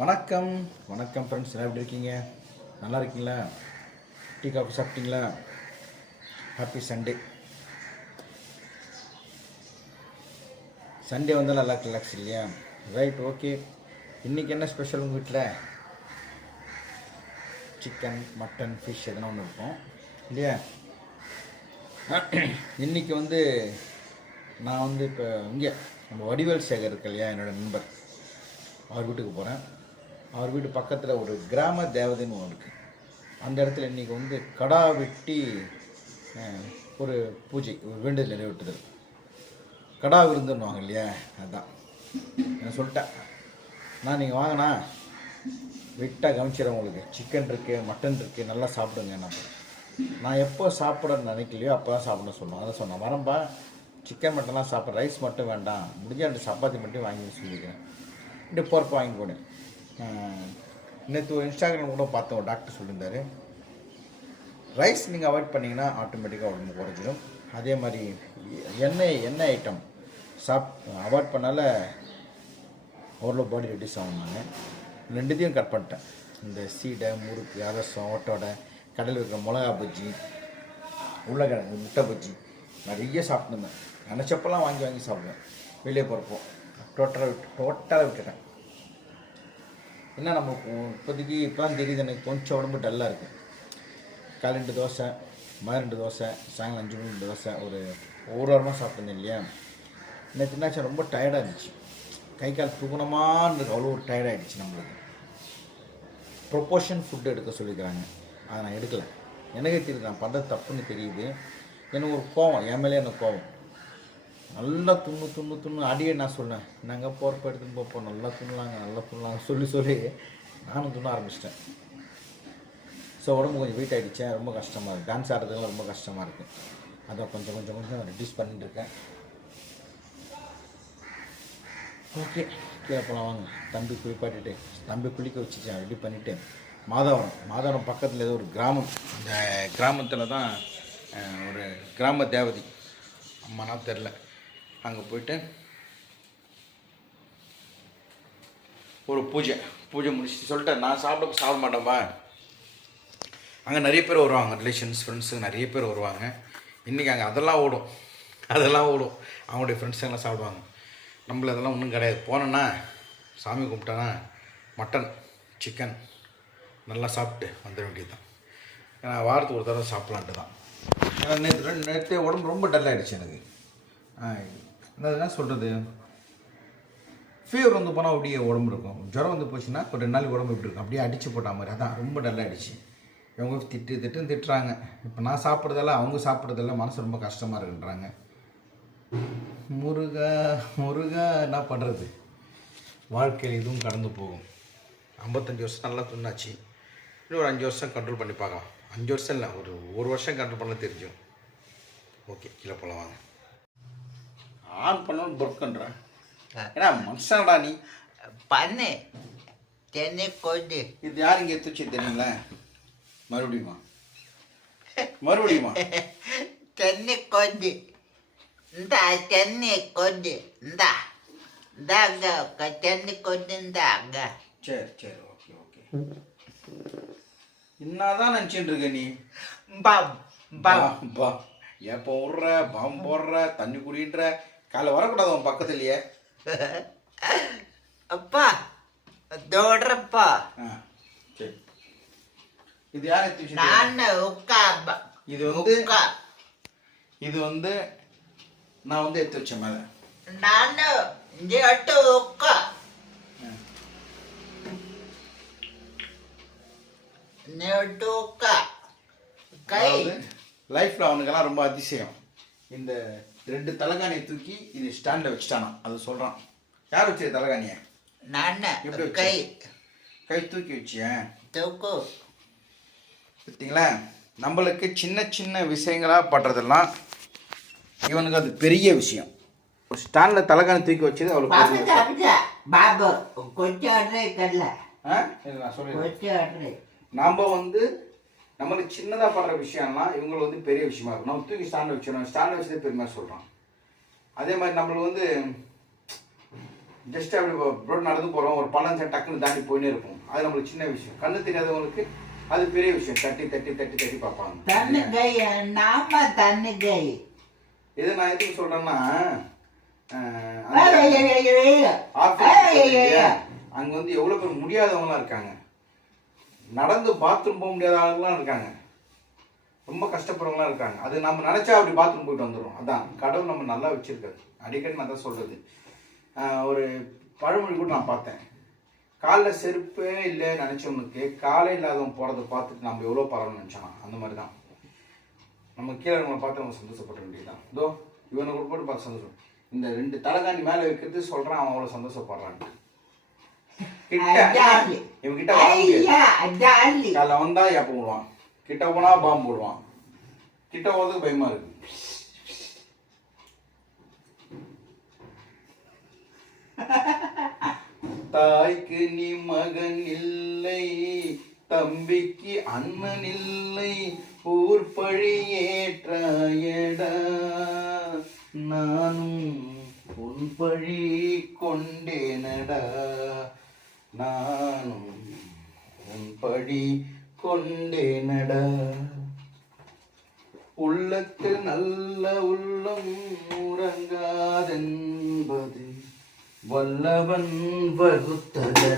வணக்கம். வணக்கம் ஃப்ரெண்ட்ஸ் எல்லாம் எப்படி இருக்கீங்க? நல்லா இருக்கீங்களா? டீ காஃபி சாப்பிட்டீங்களா? ஹாப்பி சண்டே சண்டே வந்தால் நல்லா ரிலாக்ஸ் இல்லையா? ரைட் ஓகே இன்றைக்கி என்ன ஸ்பெஷல் உங்கள் வீட்டில் சிக்கன் மட்டன் ஃபிஷ் எதனா ஒன்று இருக்கும். இல்லையா? இன்றைக்கி வந்து நான் வந்து இப்போ இங்கே நம்ம வடிவேல் சேகர் இருக்கு இல்லையா? என்னோட நண்பர் அவர் வீட்டுக்கு போகிறேன் அவர் வீட்டு பக்கத்தில் ஒரு கிராம தேவதைன்னு ஒன்று இருக்குது அந்த இடத்துல இன்றைக்கி வந்து கடா வெட்டி ஒரு பூஜை ஒரு வேண்டுதல் நிறைவேற்றுதல். கடா விருந்துன்னுவாங்க இல்லையா? அதுதான் நான் சொல்லிட்டேன். நான் நீங்கள் வாங்கினா விட்டால் கவனிச்சிடறேன் உங்களுக்கு. சிக்கன் இருக்குது மட்டன் இருக்குது நல்லா சாப்பிடுங்க என்ன நான் எப்போ சாப்பிட நினைக்கலையோ அப்போ தான் சாப்பிட சொன்னோம் அதை சொன்னேன். வரம்பா சிக்கன் மட்டன்லாம் சாப்பிட்ற ரைஸ் மட்டும் வேண்டாம். முடிஞ்ச ரெண்டு சப்பாத்தி மட்டும் வாங்கி சொல்லிக்கிறேன். இப்படி பொறுப்பு வாங்கி போனேன். நேற்று ஒரு இன்ஸ்டாகிராம் கூட பார்த்தோம் ஒரு டாக்டர் சொல்லியிருந்தார் ரைஸ் நீங்கள் அவாய்ட் பண்ணிங்கன்னா ஆட்டோமேட்டிக்காக உடம்பு குறைஞ்சிடும் அதே மாதிரி எண்ணெய் எண்ணெய் ஐட்டம் சாப் அவாய்ட் பண்ணால ஓரளவு பாடி ரெடியூஸ் ஆகும் நான் ரெண்டுத்தையும் கட் பண்ணிட்டேன். இந்த சீடை முறுக்கு அரசம் ஓட்டோடை கடலில் இருக்கிற மிளகா பஜ்ஜி உருளைக்கிழங்கு முட்டை பஜ்ஜி நிறைய சாப்பிட்டுருந்தேன். நினச்சப்பெல்லாம் வாங்கி வாங்கி சாப்பிடுவேன். வெளியே போகிறப்போ டோட்டலாக விட்டு டோட்டலாக விட்டுட்டேன். என்ன நம்ம இப்போதைக்கு இப்போலாம் தெரியுது எனக்கு கொஞ்சம் உடம்பு டல்லாக இருக்குது காலண்டு ரெண்டு தோசை மழை ரெண்டு தோசை சாயங்காலம் அஞ்சு மணி ரெண்டு தோசை ஒரு ஒரு வாரமாக சாப்பிட்டேன் இல்லையா? நேற்று என்னாச்சு ரொம்ப டயர்டாக இருந்துச்சு. கை கால் தூக்கணமான்னு அவ்வளோ ஒரு டயர்டாகிடுச்சு நம்மளுக்கு. ப்ரொப்போஷன் ஃபுட்டு எடுக்க சொல்லிக்கிறாங்க அதை நான் எடுக்கலை. எனக்கே தெரியுது நான் பண்ணுறது தப்புன்னு தெரியுது. எனக்கு ஒரு கோவம் என் மேலே எனக்கு கோவம். நல்லா துண்ணு துண்ணு துண்ணு. அடியே நான் சொன்னேன். நாங்கள் போகிறப்ப எடுத்துன்னு போப்போம் நல்லா துண்ணலாங்க நல்லா துண்ணலாங்க சொல்லி சொல்லி நானும் துண்ண ஆரம்பிச்சிட்டேன். ஸோ உடம்பு கொஞ்சம் வெயிட் ஆகிடுச்சேன் ரொம்ப கஷ்டமாக இருக்குது டான்ஸ் ஆடுறதுலாம் ரொம்ப கஷ்டமாக இருக்குது அதான் கொஞ்சம் கொஞ்சம் கொஞ்சம் ரெடியூஸ் பண்ணிட்டு இருக்கேன். ஓகே கீழே போகலாம் வாங்க. தம்பி குளிப்பாட்டிட்டு தம்பி குளிக்க வச்சுட்டேன் ரெடி பண்ணிவிட்டு மாதவரம் மாதவரம் பக்கத்தில் ஏதோ ஒரு கிராமம். இந்த கிராமத்தில் தான் ஒரு கிராம தேவதி. அம்மானா தெரில அங்கே போயிட்டு ஒரு பூஜை பூஜை முடிச்சுட்டு சொல்லிட்டேன் நான் சாப்பிட சாப்பிட மாட்டேன்ப்பா அங்கே நிறைய பேர் வருவாங்க ரிலேஷன்ஸ் ஃப்ரெண்ட்ஸு நிறைய பேர் வருவாங்க. இன்றைக்கி அங்கே அதெல்லாம் ஓடும் அதெல்லாம் ஓடும். அவங்களுடைய ஃப்ரெண்ட்ஸுங்கெல்லாம் சாப்பிடுவாங்க. நம்மள அதெல்லாம் ஒன்றும் கிடையாது. போனேன்னா சாமி கும்பிட்டேன்னா மட்டன் சிக்கன் நல்லா சாப்பிட்டு வந்துட வேண்டியது தான் ஏன்னா வாரத்துக்கு ஒரு தடவை சாப்பிட்லான்ட்டு தான் ஏன்னா நேற்று ரெண்டு நேற்று உடம்பு ரொம்ப டல்லாகிடுச்சு எனக்கு. என்ன என்ன சொல்கிறது ஃபீவர் வந்து போனால் அப்படியே உடம்பு இருக்கும். ஜுரம் வந்து போச்சுன்னா ஒரு ரெண்டு நாள் உடம்பு இப்படி இருக்கும். அப்படியே அடிச்சு போட்ட மாதிரி. அதான் ரொம்ப டல்லாகிடுச்சு இவங்க திட்டு திட்டுன்னு திட்டுறாங்க. இப்போ நான் சாப்பிட்றதெல்லாம் அவங்க சாப்பிட்றதெல்லாம் மனசு ரொம்ப கஷ்டமாக இருக்குன்றாங்க. முருகா முருகா என்ன பண்ணுறது வாழ்க்கையில் இதுவும் கடந்து போகும். ஐம்பத்தஞ்சு வருஷம் நல்லா துண்ணாச்சு. இன்னும் ஒரு அஞ்சு வருஷம் கண்ட்ரோல் பண்ணி பார்க்கலாம். அஞ்சு வருஷம் இல்லை ஒரு ஒரு வருஷம் கண்ட்ரோல் பண்ண தெரிஞ்சும் ஓகே கீழே போகலாம் வாங்க. ஆன் பண்ணணும் பொறுக்குன்றேன் ஏன்னா மனுஷன்டா நீ. பண்ணு. தென்னை கொண்டு. இது யார் இங்கே எடுத்து வச்சு தெரியுங்களா? மறுபடியுமா? மறுபடியுமா? தென்னை கொண்டு. இந்த தென்னை கொண்டு. இந்த. இந்தாங்க தென்னை கொண்டு இந்தாங்க சரி சரி ஓகே ஓகே. என்னதான் நினச்சிட்டு இருக்க நீ? பம் பம். பா. எப்போ விட்ற? பாம் போடுற? தண்ணி குடின்ற? காலை வரக்கூடாது உன் பக்கத்துலயே. அப்பா தோடுறப்பா சரி. இது யார் நான் உட்கா இது வந்து இது வந்து நான் வந்து எடுத்து வச்சேன் மேலே. நான் ஜெட்டு உட்கா. நெட்டு உட்கா. கை. லைஃப்பில் அவனுக்கெல்லாம் ரொம்ப அதிசயம். இந்த ரெண்டு தலைகாணியை தூக்கி இது ஸ்டாண்டில் வச்சுட்டானா அது சொல்கிறான் யார் வச்சது தலைகாணியை? நான் எப்படி வச்ச? கை. கை தூக்கி வச்சியேன் தூக்கு. பார்த்தீங்களா நம்மளுக்கு சின்ன சின்ன விஷயங்களாக படுறதெல்லாம் இவனுக்கு அது பெரிய விஷயம். ஒரு ஸ்டாண்டில் தலைகாணி தூக்கி வச்சது அவளுக்கு பாபு கொஞ்சம் நான் ஆடுறே நம்ம வந்து நம்மளுக்கு சின்னதாக படுற விஷயம்லாம் இவங்களுக்கு வந்து பெரிய விஷயமா இருக்கும். நம்ம தூக்கி ஸ்டாண்ட் வச்சிடணும் ஸ்டாண்ட் வச்சதே பெருமையாக சொல்கிறோம் அதே மாதிரி நம்மளுக்கு வந்து ஜஸ்ட் அப்படி ரோட் நடந்து போகிறோம் ஒரு பள்ளம் டக்குன்னு தாண்டி போயினே இருப்போம். அது நம்மளுக்கு சின்ன விஷயம். கண்ணு தெரியாதவங்களுக்கு அது பெரிய விஷயம். தட்டி தட்டி தட்டி தட்டி பார்ப்பாங்க. இதை நான் எதுக்கு சொல்கிறேன்னா. அங்கே வந்து எவ்வளோ பேர் முடியாதவங்களாம் இருக்காங்க. நடந்து பாத்ரூம் போக முடியாத ஆளுங்களாம் இருக்காங்க. ரொம்ப கஷ்டப்படுறவங்களாம் இருக்காங்க. அது நம்ம நினச்சா அப்படி பாத்ரூம் போயிட்டு வந்துடும் அதான் கடவுள் நம்ம நல்லா வச்சிருக்காரு. அடிக்கடி நான் தான் சொல்கிறது ஒரு பழமொழி கூட நான் பார்த்தேன். காலைல செருப்பே இல்லை நினச்சவனுக்கு காலை இல்லாதவன் போகிறத பார்த்துட்டு நம்ம எவ்வளோ பரவாயில்ல நினச்சானா. அந்த மாதிரி தான் நம்ம கீழே நம்மளை பார்த்து நம்ம சந்தோஷப்பட வேண்டியதுதான். இதோ இவனை கூட போட்டு பார்த்து சந்தோஷம் இந்த ரெண்டு தலைகாணி மேலே வைக்கிறது சொல்கிறான் அவன் அவ்வளோ சந்தோஷப்படுறான்ட்டு. கிட்ட வந்தா எப்போ விடுவான் கிட்ட போனா பாம்பு போடுவான். கிட்ட போகிறதுக்கு பயமா இருக்கு. தாய்க்கு நீ மகன் இல்லை தம்பிக்கு அண்ணன் இல்லை ஊர் பழி ஏற்றாயடா நானும் உன் பழி கொண்டேனடா. நானும் உன் பழி கொண்டேனடா உள்ளத்தில் நல்ல உள்ளம் உறங்காதென்பது வல்லவன் வகுத்ததா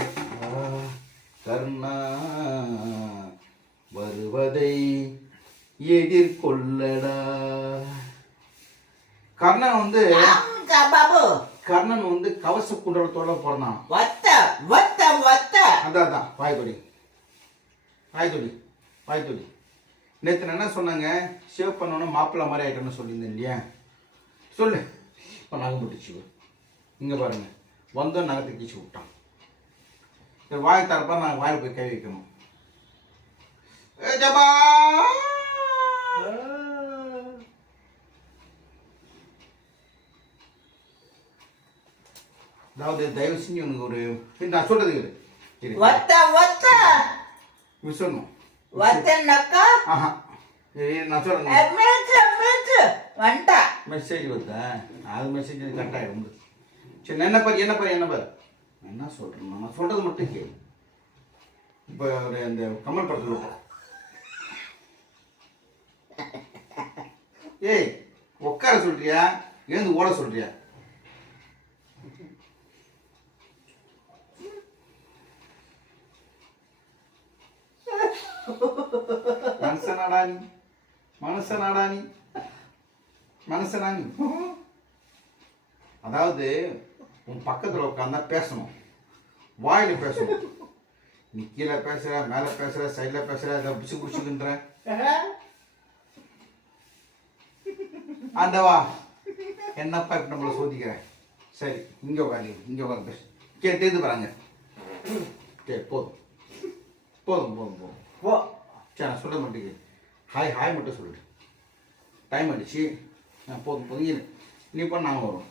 கர்ணா வருவதை எதிர்கொள்ளடா. கர்ணன் வந்து கர்ணன் வந்து கவச குண்டலத்தோட பிறந்தான் அதான் அதான் வாய்த்தொடி வாய்த்தொடி வாய்த்தொடி நேற்று நான் என்ன சொன்னாங்க? ஷேவ் பண்ணோன்னா மாப்பிள்ளை மாதிரி ஆகிட்டோன்னு சொல்லியிருந்தேன் இல்லையா? சொல்லு. இப்போ நகை முட்டிச்சு இங்கே பாருங்க. வந்தோம் நகத்தை கீச்சு விட்டான். சரி வாய் தரப்பா நான் வாயில் போய் கை வைக்கணும். ஏ ஜபா! அதாவது தயவு செஞ்சு உனக்கு ஒரு நான் சொல்றது நான் சொல்றேன் மேச்சு மேச்சு வண்டா. மெசேஜ் வருதா அது மெசேஜ் கட் ஆகிடும் சரி என்ன பாரு என்ன பாரு என்ன பாரு? நான் என்ன சொல்றேன் நான் சொல்றது மட்டும் கேளு. இப்போ ஒரு அந்த கமல் படத்தில். ஏய் உட்கார சொல்றியா? எழுந்து ஓட சொல்றியா? மனுஷனாடா நீ மனுஷனாடா நீ மனுஷனா நீ அதாவது உன் பக்கத்தில் உட்காந்தா பேசணும். வாயில பேசணும். நீ கீழே பேசுற மேலே பேசுற சைடில் பேசுற இதை பிடிச்சி பிடிச்சிக்கின்ற ஆண்டவா என்னப்பா இப்போ நம்மளை சோதிக்கிறேன் சரி இங்கே உட்காந்து இங்கே உட்காந்து பேசு கே தேர்ந்து போகிறாங்க சரி போதும். போதும் போதும் போதும். போ சரி சொல்ல மாட்டேங்குது ஹாய் ஹாய் மட்டும் சொல்லிடு டைம் ஆகிடுச்சு நான் போதும் போதும். நீ பண்ண நாங்கள் வரோம்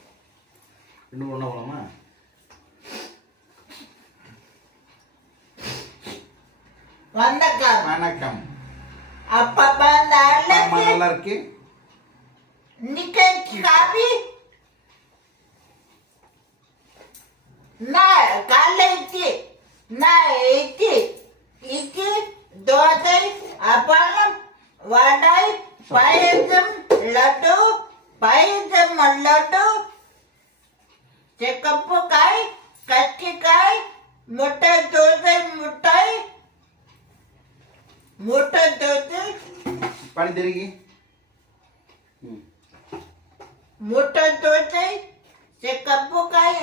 ரெண்டு மூணு போகலாமா வணக்கம். வணக்கம். அப்பப்பா நல்லா இருக்கு? இன்னைக்கு காபி. நான் காலைக்கு நான் അപ്പം വടൈ പയസം ലഡു പയസം ലഡു ചെക്കപ്പുക്കായ് കച്ചിക്കായ് മുട്ടായി തോത്ത് മുട്ടായി മുട്ടായി തോത്ത് പണി തിരികെ മുട്ടായി തോത്ത് ചെക്കപ്പുക്കായ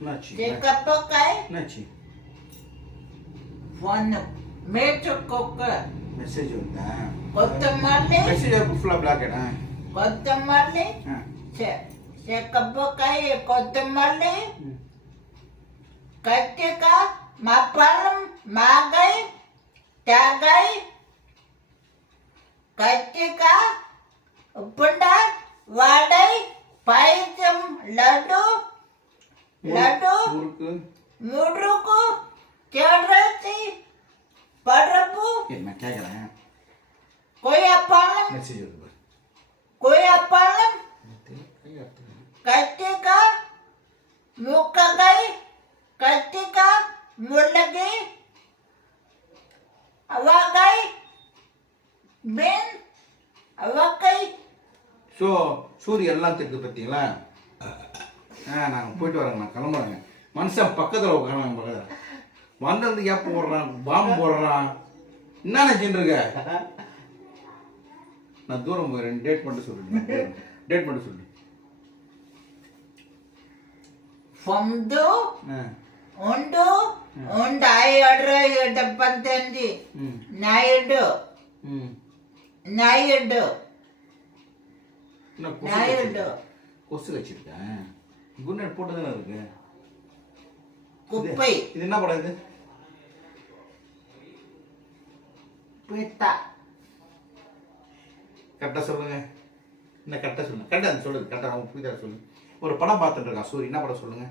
Naci. Che kapakai? Naci. Phone. Metro cocker. Message ఉందా? కొత్తమర్లే. Message ఫుల్ బ్లాక్ ఏనా? కొత్తమర్లే. చే చే కప్పకాయ కొత్తమర్లే. కట్టక మపలం మాగై తాగై కట్టక ఉప్పుండ వాడై పైతం లడ్డు ಲಡ್ಡು முறுக்கு ಮುಡ್ರುಕು ಕೇಳ್ರತಿ ಪಡ್ರಪ್ಪು என்ன கேட்குறேன் ಕೊಯ್ಯಪ್ಪಳಂ மெசேஜ் வருது பாரு குயப்பழம் கத்திரிக்காய் முக்கக்காய் கத்திரிக்காய் முள்ளகி அவக்காய் பீன் அவக்காய் ஸோ சூரிய எல்லாம் தெரியுது பார்த்தீங்களா ஆ நாங்கள் போயிட்டு வரோங்க நான் கிளம்புறேங்க. மனுஷன் பக்கத்தில் உட்காரங்க பக்கத்தில் வந்தது ஏப்ப போடுறான் பாம்பு போடுறான். என்ன நினச்சிட்டு நான் தூரம் போயிடுறேன் டேட் மட்டும் சொல்லிட்டேன் டேட் மட்டும். சொல்லிட்டேன் ఫొందు ఉండు ఉండు ఆడరు డెబ్బతెనిమిది నాయుడు నాయుడు నాయుడు కొసుకొచ్చిరుకా குட் நைட் போட்டு தானே இருக்கு குப்பை. இது என்ன படம் இது? பேட்டா. கரெக்டாக சொல்லுங்க. என்ன கரெக்டாக சொல்லுங்க. கரெக்டாக சொல்லுங்க. கரெக்டாக புரியுதா புரியாத சொல்லுங்க. ஒரு படம் பார்த்துட்டு இருக்கான் சூரிய என்ன படம் சொல்லுங்க?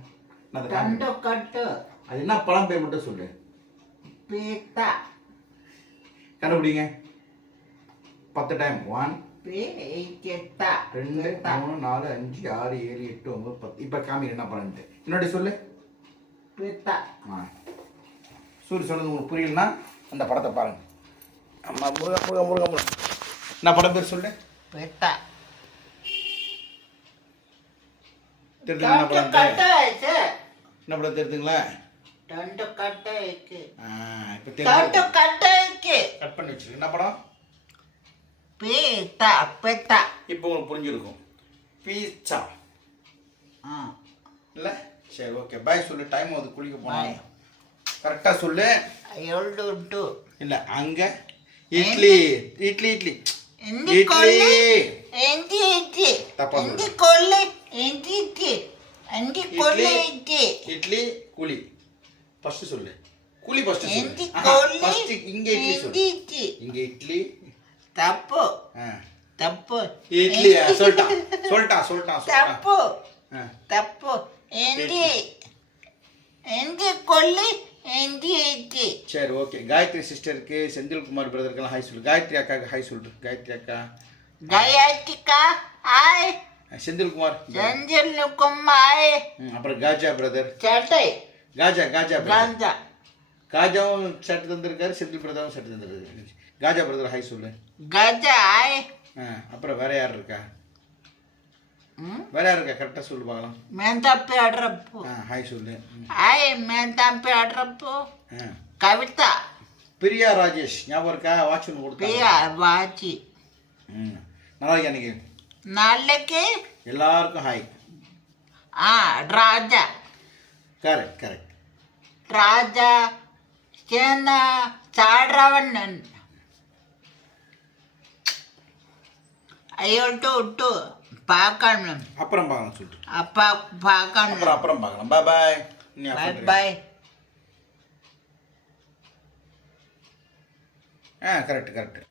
அது என்ன படம் பேர் மட்டும் சொல்லு. பேட்டா. கண்டுபிடிங்க. பத்து டைம். ஒன் ரெண்டு மூணு நாலு அஞ்சு ஆறு ஏழு எட்டு ஒன்பது இப்போ காமி என்ன பண்ணிட்டு என்னுடைய சொல்லு. ஆ. சூரிய சொன்னது உங்களுக்கு புரியலன்னா அந்த படத்தை பாருங்க. அம்மா முருகா முருகா முருகா முருகா. என்ன படம் பேர் சொல்லு? பெட்டா. என்ன படம் தெரியுதுங்களா கட் பண்ணி என்ன படம்? பீட்டா பெட்டா இப்போ உங்களுக்கு புரிஞ்சிருக்கும். பீச்சா. ஆ. இல்லை? சரி ஓகே பாய் சொல்லு. டைம் அது குளிக்க போனோம் கரெக்டாக சொல்லு. எவ்வளோ டூ இல்லை அங்கே. இட்லி. இட்லி இட்லி. இட்லி. இந்தி இட்லி? தப்பா இந்தி கொள்ளு? இந்தி இட்லி? இந்தி கொள்ளு இட்லி? இட்லி குழி. ஃபர்ஸ்ட் சொல்லு. குழி ஃபர்ஸ்ட் சொல்லு. ஃபர்ஸ்ட் இங்க இட்லி? இங்க இட்லி தப்பு. தப்பு. இட்லியா? சொல்லிட்டான் சொல்லிட்டான் சொல்லிட்டான் தப்பு. தப்பு. இந்தி இந்தி கொல்லி. இந்தி இந்தி சரி ஓகே. காயத்ரி சிஸ்டருக்கு செந்தில்குமார் பிரதருக்கெல்லாம் ஹாய் சொல்லு. காயத்ரி அக்காவுக்கு ஹாய் சொல்லு. காயத்ரி அக்கா. காயத்ரிக்கா? ஹாய். செந்தில்குமார். செந்தில்குமார். அப்புறம் காஜா பிரதர். சட்டை. காஜா காஜா காஜா காஜாவும் சட்டை தந்திருக்காரு செந்தில் பிரதரும் சட்டை தந்திருக்காரு. காஜா பிரதர் ஹாய் சொல்லு. கஜா ஆய் ஆ அப்புறம் வேற யார் இருக்கா? வேற யார் இருக்கா? கரெக்டாக சொல்லு பார்க்கலாம். మేము தப்பி ஆடுறப்போ. ஆ ஹாய் சொல்லு. ஆய் మేము தப்பி ஆ. கவிதா. பிரியா ராஜேஷ் ஞாபகம் இருக்கா? வாட்ச் ஒன்று பிரியா கொடுத்தா வாச்சி. ம். நல்லா இருக்கா நாளைக்கு? எல்லாருக்கும் ஹாய். ஆ ராஜா. கரெக்ட் கரெக்ட் ராஜா சேனா சாடுறவன் நான். ஐயோட்டு விட்டு பார்க்கணும். அப்புறம் பார்க்கலாம் சொல்லிட்டு. அப்பா பார்க்கணும். அப்புறம் அப்புறம் பார்க்கலாம். பாய் பாய் பாய் பாய் ஆ கரெக்ட் கரெக்ட்